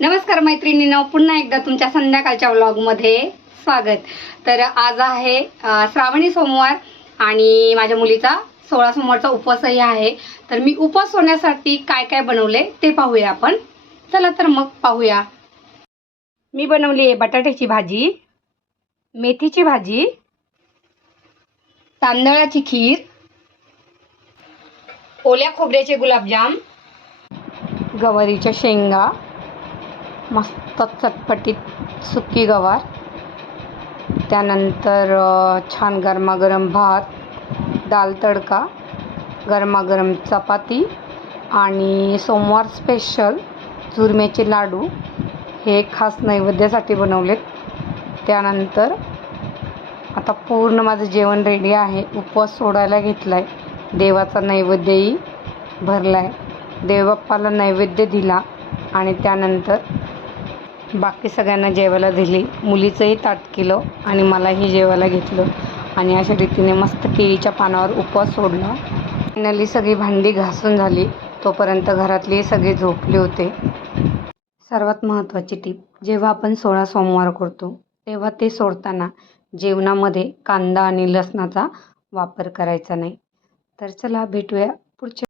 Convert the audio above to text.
नमस्कार मैत्रिणींनो, पुन्हा एकदा तुमच्या संध्याकाळच्या व्लॉगमध्ये स्वागत। तर आज आहे श्रावणी सोमवार आणि माझ्या मुलीचा 16 सोमवारचा उपवासही आहे। तर मी उपवास होण्यासाठी काय काय बनवले ते पाहूया आपण। चला तर मग पाहूया। मी बनवली आहे बटाट्याची भाजी, मेथीची भाजी, तांदळाची खीर, ओल्या खोबऱ्याचे गुलाबजाम, गवारीच्या शेंगा, मस्त चटपटीत सुकी गवार, त्यानंतर छान गरमागरम भात, दाल तडका, गरमागरम चपाती आणि सोमवार स्पेशल चुरम्याचे लाडू हे खास नैवेद्यासाठी बनवलेत। त्यानंतर आता पूर्ण माझं जेवण रेडी आहे। उपवास सोडायला घेतलाय, देवाचा नैवेद्यही भरलाय, देवबाप्पाला नैवेद्य दिला आणि त्यानंतर बाकी सगळ्यांना जेवायला दिली। मुलीचंही ताट केलं आणि मलाही जेवायला घेतलं आणि अशा रीतीने मस्त केळीच्या पानावर उपवास सोडला। फायनली सगळी भांडी घासून झाली, तोपर्यंत घरातले सगळे झोपले होते। सर्वात महत्त्वाची टीप, जेव्हा आपण 16 सोमवार करतो तेव्हा ते सोडताना जेवणामध्ये कांदा आणि लसणाचा वापर करायचा नाही। तर चला भेटूया पुढच्या